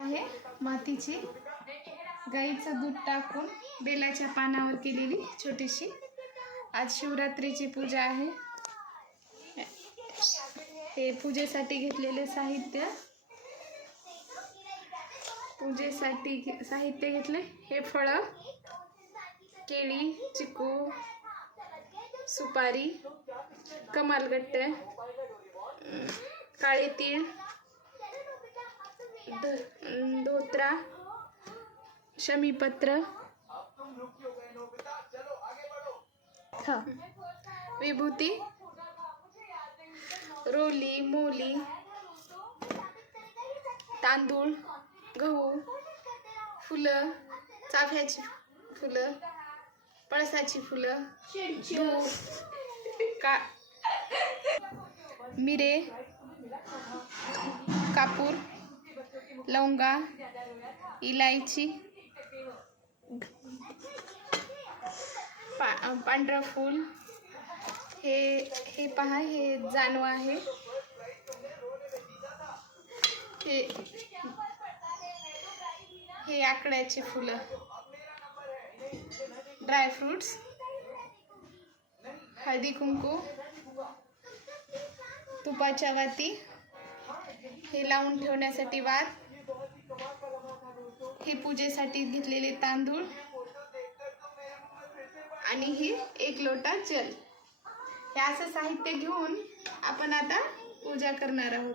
आहे मातीची गाईचं दूध टाकून बेलाच्या पानावर केलेली छोटीशी आज शिवरात्रीची पूजा आहे। हे पूजेसाठी घेतलेले साहित्य घेतले। हे फळ केळी, चिकू, सुपारी, कमालगट्टे, काळे तीळ, धोत्रा, शमीपत्र, विभूती, रोली, मोली, तांदूळ, गहू, फुलं, चाफ्याची फुलं, पळसाची फुलं, मिरे, कापूर, लवंगा, इलायची, पांढरं फूल, हे पहा, हे जानव आहे। हे आकड्याची फुलं, ड्राय फ्रूट्स, हळदी कुंकू, तुपाच्या वाती, हे लावून ठेवण्यासाठी वात, हे पूजेसाठी घेतलेले तांदूळ आणि ही 1 लोटा जल। हे असं साहित्य घेऊन आपण आता पूजा करणार आहोत।